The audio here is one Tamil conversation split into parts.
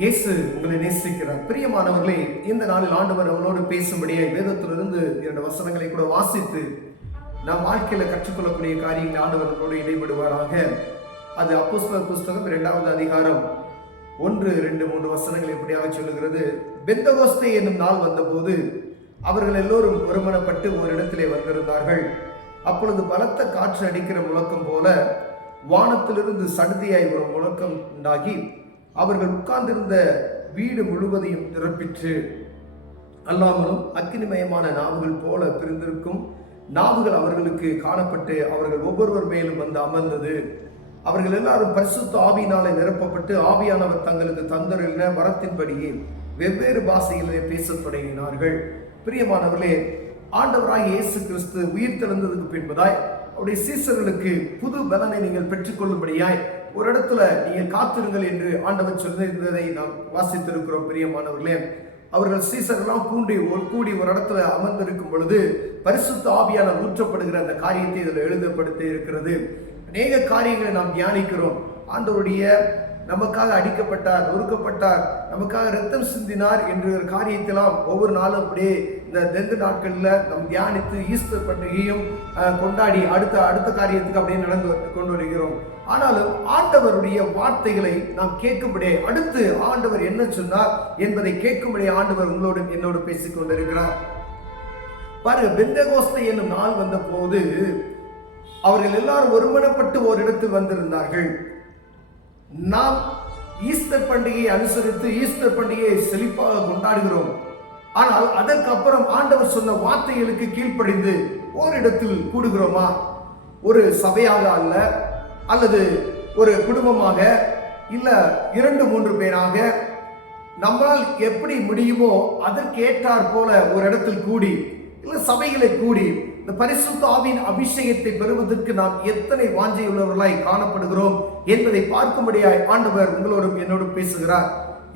இயேசு உங்களை நேசிக்கிறார். பிரியமானவர்களே, இந்த நாளில் ஆண்டவர் அவர்களோடு பேசும்படியாய் வேதத்திலிருந்து 2 வசனங்களை கூட வாசித்து நாம் வாழ்க்கையில கற்றுக்கொள்ளக்கூடிய காரியங்களை ஆண்டவர்களோடு இடைபடுவாராக. அது அப்போஸ்தலர் புஸ்தகம் 2வது அதிகாரம் 1, 2, 3 வசனங்கள் எப்படியாக சொல்லுகிறது. பெந்தகோஸ்தே என்னும் நாள் வந்தபோது அவர்கள் எல்லோரும் ஒருமனப்பட்டு ஒரு இடத்திலே வந்திருந்தார்கள். அப்பொழுது பலத்த காற்று அடிக்கிற முழக்கம் போல வானத்திலிருந்து சடுதியாய் ஒரு முழக்கம் உண்டாகி அவர்கள் உட்கார்ந்திருந்த வீடு முழுவதையும் நிரப்பிற்று. அல்லாமலும் அக்கினிமயமான நாவுகள் போல பிரிந்திருக்கும் நாவுகள் அவர்களுக்கு காணப்பட்டு அவர்கள் ஒவ்வொருவர் மேலும் வந்து அமர்ந்தது. அவர்கள் எல்லாரும் பரிசுத்த ஆவியினாலே நிரப்பப்பட்டு ஆவியானவர் தங்களுக்கு தந்தருளின வரத்தின்படியே வெவ்வேறு பாஷைகளிலே பேசத் தொடங்கினார்கள். பிரியமானவர்களே, ஆண்டவராகிய இயேசு கிறிஸ்து உயிர் தெழுந்ததுக்கு பின்பதாய் அவருடைய சீசர்களுக்கு புது பலனை நீங்கள் பெற்றுக்கொள்ளும்படியாய் ஒரு இடத்துல நீங்கள் காத்திருங்கள் என்று ஆண்டவர் சொல்லியிருந்ததை நாம் வாசித்திருக்கிறோம். பிரியமானவர்களே, அவர்கள் சீசர்கள்லாம் கூடி ஒரு இடத்துல அமர்ந்திருக்கும் பொழுது பரிசுத்த ஆவியானவர் ஊற்றப்படுகிற அந்த காரியத்தை இதில் எழுதப்படுத்தி இருக்கிறது. அநேக காரியங்களை நாம் தியானிக்கிறோம். ஆண்டவருடைய நமக்காக அடிக்கப்பட்டார், நொறுக்கப்பட்டார், நமக்காக ரத்தம் சிந்தினார் என்ற காரியத்தெல்லாம் ஒவ்வொரு நாளும் அப்படியே இந்த 2 நாட்கள்ல நம் தியானித்து ஈஸ்டர் பண்டிகையும் கொண்டாடி அடுத்த காரியத்துக்கு அப்படியே நடந்து கொண்டு வருகிறோம். ஆனாலும் ஆண்டவருடைய வார்த்தைகளை நாம் கேட்கும்படியே, அடுத்து ஆண்டவர் என்ன சொன்னார் என்பதை கேட்கும்படியே ஆண்டவர் உங்களோடு என்னோடு பேசிக் கொண்டிருக்கிறார். பாருங்க, பெந்தகோஸ்தே என்னும் நாள் வந்த போது அவர்கள் எல்லாரும் ஒருமனப்பட்டு ஒரு இடத்தில் வந்திருந்தார்கள். நாம் ஈஸ்டர் பண்டிகையை அனுசரித்து ஈஸ்டர் பண்டிகையை செழிப்பாக கொண்டாடுகிறோம். ஆனால் அதற்கு அப்புறம் ஆண்டவர் சொன்ன வார்த்தைகளுக்கு கீழ்ப்படிந்து ஒரு இடத்தில் கூடுகிறோமா? ஒரு சபையாக அல்ல, அல்லது ஒரு குடும்பமாக, இல்ல 2-3 பேராக, நம்மால் எப்படி முடியுமோ அதற்கு ஏற்றாற் போல ஒரு இடத்தில் கூடி, இல்ல சபைகளை கூடி இந்த பரிசுத்த ஆவியின் அபிஷேகத்தை பெறுவதற்கு நாம் எத்தனை வாஞ்சை உள்ளவர்களாய் காணப்படுகிறோம் என்பதை பார்க்கும்படியாய் ஆண்டவர் உங்களோடும் என்னோடும் பேசுகிறார்.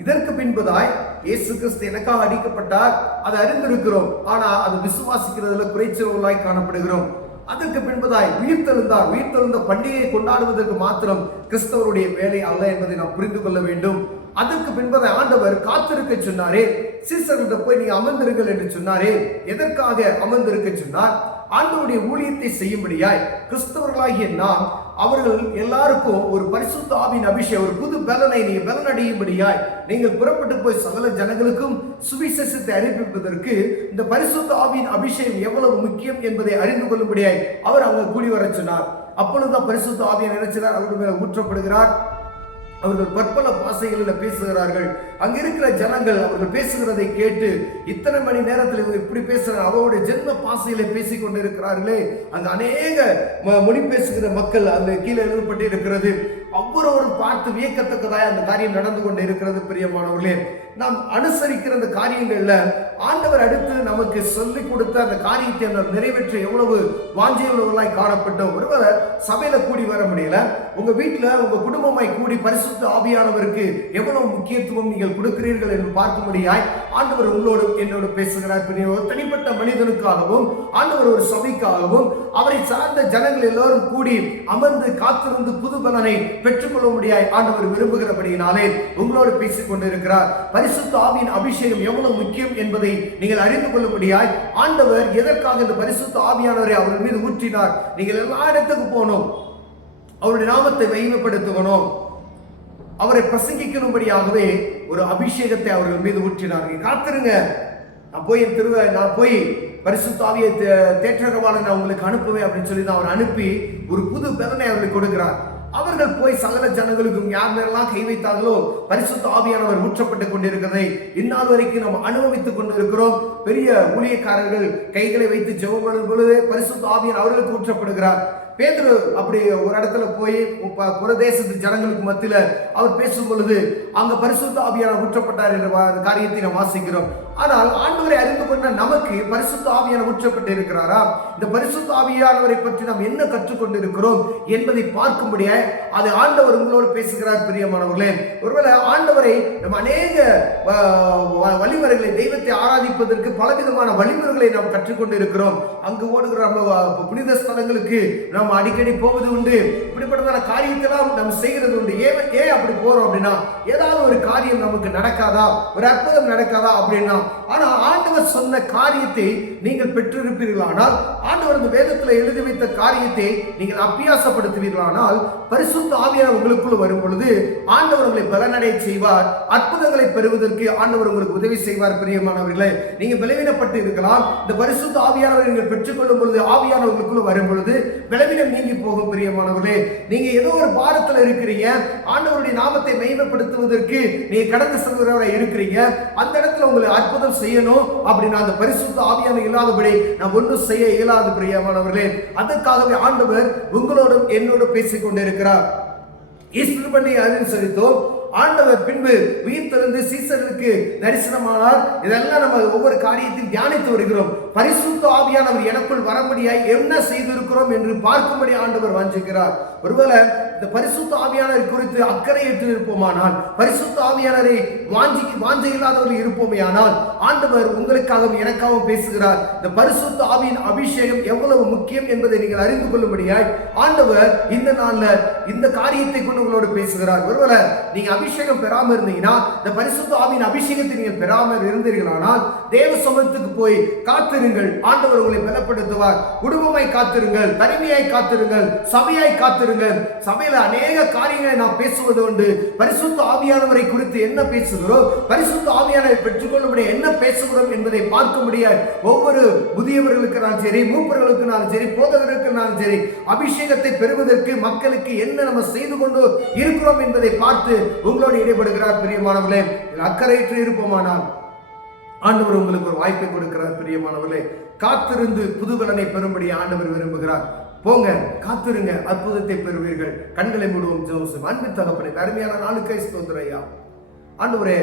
இதற்கு பின்பதாய் இயேசு கிறிஸ்து எனக்காக அடிக்கப்பட்டார், அதை அறிந்திருக்கிறோம். ஆனா அது விசுவாசிக்கிறதுல குறைச்சவர்களாய் காணப்படுகிறோம். அதற்கு பின்பதாய் உயிர்த்தெழுந்தார். உயிர்த்தெழுந்த பண்டிகையை கொண்டாடுவதற்கு மாத்திரம் கிறிஸ்தவருடைய வேலை அல்ல என்பதை நாம் புரிந்து கொள்ள வேண்டும். அதற்கு பின்பதாய் ஆண்டவர் காத்திருக்க சொன்னாரே, சீசர்கிட்ட போய் நீங்க அமர்ந்திருங்கள் என்று சொன்னாரே. எதற்காக அமர்ந்திருக்க சொன்னார்? ஆண்டவருடைய ஊழியத்தை செய்யும்படியாய் கிறிஸ்தவர்களாகிய நாம் அவர்கள் எல்லாருக்கும் ஒரு பரிசுத்த ஆவியின் அபிஷேகம், ஒரு புது பலனை நீங்க பலனடையும்படியாய் நீங்கள் புறப்பட்டு போய் சகல ஜனங்களுக்கும் சுவிசேஷத்தை அறிவிப்பதற்கு இந்த பரிசுத்த ஆவியின் அபிஷேகம் எவ்வளவு முக்கியம் என்பதை அறிந்து கொள்ளும்படியாய் அவர் அங்க கூடி வர சொன்னார். அப்பொழுதுதான் பரிசுத்த ஆவியை நினைச்சார், அவர்கள் மேல ஊற்றப்படுகிறார். அவர்கள் பற்பல பாஷைகளில் பேசுகிறார்கள். அங்க இருக்கிற ஜனங்கள் அவர்கள் பேசுகிறதை கேட்டு, இத்தனை மணி நேரத்தில் இவங்க இப்படி பேசுறாங்க, அவருடைய ஜென்ம பாஷையில பேசிக் கொண்டிருக்கிறார்களே, அங்க அநேக மொழி பேசுகிற மக்கள் அந்த கீழே எழுதப்பட்டு இருக்கிறது. ஒவ்வொருவரும் பார்த்து வியக்கத்தக்கதாய் அந்த காரியம் நடந்து கொண்டு இருக்கிறது. பிரியமானவர்களே, நாம் அனுசரிக்கிற அந்த காரியங்கள்ல ஆண்டவர் அடுத்து நமக்கு சொல்லிக் கொடுத்த அந்த காரியத்தை நாம் நிறைவேற்ற எவ்வளவு வாஞ்சியுள்ளவர்களாய் காணப்பட்டோம். ஒருவேளை சபையில கூடி வர முடியல, உங்க வீட்டுல உங்க குடும்பமாய் கூடி பரிசுத்த ஆவியானவருக்கு எவ்வளவு முக்கியத்துவம் நீங்கள் கொடுக்கிறீர்கள் என்று பார்க்கும்படியாய் ஆண்டவர் உங்களோடு என்னோடு பேசுகிறார். ஒரு தனிப்பட்ட மனிதனுக்காகவும் ஆண்டவர் ஒரு சபைக்காகவும் அவரை சார்ந்த ஜனங்கள் எல்லோரும் கூடி அமர்ந்து காத்திருந்து புது பலனை பெற்றுக்கொள்ள முடியாய் ஆண்டவர் விரும்புகிறபடியினாலே உங்களோடு பேசிக் கொண்டிருக்கிறார். பரிசுத்த ஆவியின் அபிஷேகம் எவ்வளவு முக்கியம் என்பதை நீங்கள் அறிந்து கொள்ளும்படியாய் ஆண்டவர் எதற்காக இந்த பரிசுத்த ஆவியானவரை அவர்கள் மீது ஊற்றினார். நீங்கள் எல்லா இடத்துக்கு போகணும், அவருடைய நாமத்தை மகிமைப்படுத்தணும், அவரை பிரசங்கிக்கணும்படியாகவே ஒரு அபிஷேகத்தை அவர்கள் மீது ஊற்றினார். காத்திருங்க, நான் போய் பரிசுத்த ஆவியை தேற்றரவாளை நான் உங்களுக்கு அனுப்புவேன் அப்படின்னு சொல்லி தான் அவர் அனுப்பி ஒரு புது பலனை அவர்களுக்கு கொடுக்கிறார். அவர்கள் போய் சகல ஜனங்களுக்கும் யார் மேலாம் கை வைத்தார்களோ பரிசுத்த ஆவியானவர் ஊற்றப்பட்டுக் கொண்டிருக்கிறதை இந்நாள் வரைக்கும் நாம் அனுபவித்துக் கொண்டிருக்கிறோம். பெரிய ஊழியக்காரர்கள் கைகளை வைத்து ஜெபம் பண்ணும் பொழுது பரிசுத்த ஆவியானவர் அவர்களுக்கு ஊற்றப்படுகிறார். பேதுரு அப்படி ஒரு இடத்துல போய் புறதேசத்து ஜனங்களுக்கு மத்தியில அவர் பேசும் பொழுது அங்க பரிசுத்த ஆவியானவர் ஊற்றப்பட்டார் என்ற காரியத்தை நாம் வாசிக்கிறோம். ஆனால் ஆண்டவரை அறிந்து கொண்ட நமக்கு பரிசுத்த ஆவியானவர் ஊற்றப்பட்டு இருக்கிறாரா? இந்த பரிசுத்த ஆவியானவரை பற்றி நாம் என்ன கற்றுக்கொண்டு இருக்கிறோம் என்பதை பார்க்கும்படியே அது ஆண்டவர் உங்களோடு பேசுகிறார். பிரியமானவர்களே, ஒருவேளை ஆண்டவரை நம்ம அநேக வழிமுறைகளை, தெய்வத்தை ஆராதிப்பதற்கு பலவிதமான வழிமுறைகளை நாம் கற்றுக்கொண்டு இருக்கிறோம். அங்கு ஓடுகிற நம்ம புனித ஸ்தலங்களுக்கு நாம் அடிக்கடி போவது உண்டு. இப்படிப்பட்டதான காரியத்தெல்லாம் நாம் செய்கிறது உண்டு. ஏன் அப்படி போறோம் அப்படின்னா ஏதாவது ஒரு காரியம் நமக்கு நடக்காதா, ஒரு அற்புதம் நடக்காதா அப்படின்னா, ஆனா ஆண்டவர் சொன்ன காரியத்தை நீங்கள் பெற்றிருப்பீர்களானால், ஆண்டவர் இந்த வேதத்தில் எழுதி வைத்த காரியத்தை நீங்கள் அபியாசப்படுத்துவீர்களானால், பரிசுத்த ஆவியானவர் உங்களுக்குள் வரும் பொழுது ஆண்டவர் உங்களை பலனடைய செய்வார். அற்புதங்களை பெறுவதற்கு ஆண்டவர் உங்களுக்கு உதவி செய்வார். பிரியமானவர்களே, நீங்க பலவீனப்பட்டு இருக்கலாம். இந்த பரிசுத்த ஆவியானவரை நீங்கள் பெற்றுக்கொள்ளும் பொழுது, ஆவியானவர்களுக்குள்ள வரும் பொழுது பலவீனம் நீங்கி போகும். பிரியமானவர்களே, நீங்க ஏதோ ஒரு பாரத்தில் இருக்கிறீங்க, ஆண்டவருடைய நாமத்தை மகிமைப்படுத்துவதற்கு நீங்க கடந்து செல்கிறவரை இருக்கிறீங்க. அந்த இடத்துல உங்களுக்கு அற்புதம் செய்யணும் அப்படின்னா அந்த பரிசுத்த ஆவியானவர் இல்லாதபடி நான் ஒன்றும் செய்ய இயலாது. பிரியமானவர்களே, அதற்காகவே ஆண்டவர் உங்களோடும் என்னோடு பேசிக் கொண்டிருக்கிறார். ஈஸ்டர் பண்டிகை அனுசரித்தோம். ஆண்டவர் பின்பு உயிர்த்தெழுந்து சீசர்களுக்கு தரிசனமானார். இதெல்லாம் நம்ம ஒவ்வொரு காரியத்தையும் தியானித்து வருகிறோம். பரிசுத்த ஆவியானவர் எனக்குள் வரும்படியாய் என்ன செய்திருக்கிறோம் என்று பார்க்கும்படி ஆண்டவர் வாஞ்சிக்கிறார். ஒருவேளை இந்த பரிசுத்த ஆவியானவர் குறித்து அக்கறையற்று இருப்போமானால், பரிசுத்த ஆவியானவரை வாஞ்சை இல்லாதவர்கள் இருப்போமேயானால், ஆண்டவர் உங்களுக்காகவும் எனக்காகவும் பேசுகிறார். இந்த பரிசுத்த ஆவியின் அபிஷேகம் எவ்வளவு முக்கியம் என்பதை நீங்கள் அறிந்து கொள்ளும்படியாய் ஆண்டவர் இந்த நாள்ல இந்த காரியத்தை கொண்டு உங்களோடு பேசுகிறார். ஒருவேளை நீங்க அபிஷேகம் பெறாம இருந்தீங்கன்னா, இந்த பரிசுத்த ஆவியின் அபிஷேகத்தை நீங்கள் பெறாமல் இருந்தீர்களானால், தேவ சமூகத்துக்கு போய் காத்திருங்கள். ஆண்டவர் உங்களை பலப்படுத்துவார். குடும்பமாய் காத்திருங்கள், தனிமையாய் காத்திருங்கள், சபையாய் காத்திருங்கள். சபையில அநேக காரியங்களை நாம் பேசுவது உண்டு. பரிசுத்த ஆவியானவரை குறித்து என்ன பேசுகிறோம், பரிசுத்த ஆவியானவரை பெற்றுக்கொள்ளும்படி என்ன பேசுகிறோம் என்பதை பார்க்க முடியாது. ஒவ்வொரு புதியவர்களுக்குனாலும் சரி, மூப்பர்களுக்குனாலும் சரி, போதகர்களுக்குனாலும் சரி, அபிஷேகத்தை பெறுவதற்கு மக்களுக்கு என்ன நம்ம செய்து கொண்டு இருக்கிறோம் என்பதை பார்த்து உங்களோடு ஈடுபடுகிறார். பிரியமானவர்களே, அக்கறையற்று இருப்போமானால் ஆண்டவர் உங்களுக்கு ஒரு வாய்ப்பை கொடுக்கிறார். பிரியமானவர்களே, காத்திருந்து புதுபலனை பெறும்படி ஆண்டவர் விரும்புகிறார். போங்க, காத்திருங்க, அற்புதத்தை பெறுவீர்கள். கண்களை மூடுவோம், ஜெபம். அன்பின் தகப்பனே, அருமையான நாளுக்கை ஸ்தோத்திரம் ஐயா. ஆண்டவரே,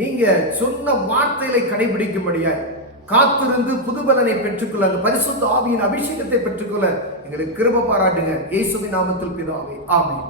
நீங்க சொன்ன வார்த்தைகளை கடைபிடிக்கும்படியாய் காத்திருந்து புதுபலனை பெற்றுக்கொள்ள, அந்த பரிசுத்த ஆவியின் அபிஷேகத்தை பெற்றுக்கொள்ள எங்களுக்கு கிருபை பாராட்டுங்க. இயேசுவின் நாமத்தில் பிதாவே, ஆமென்.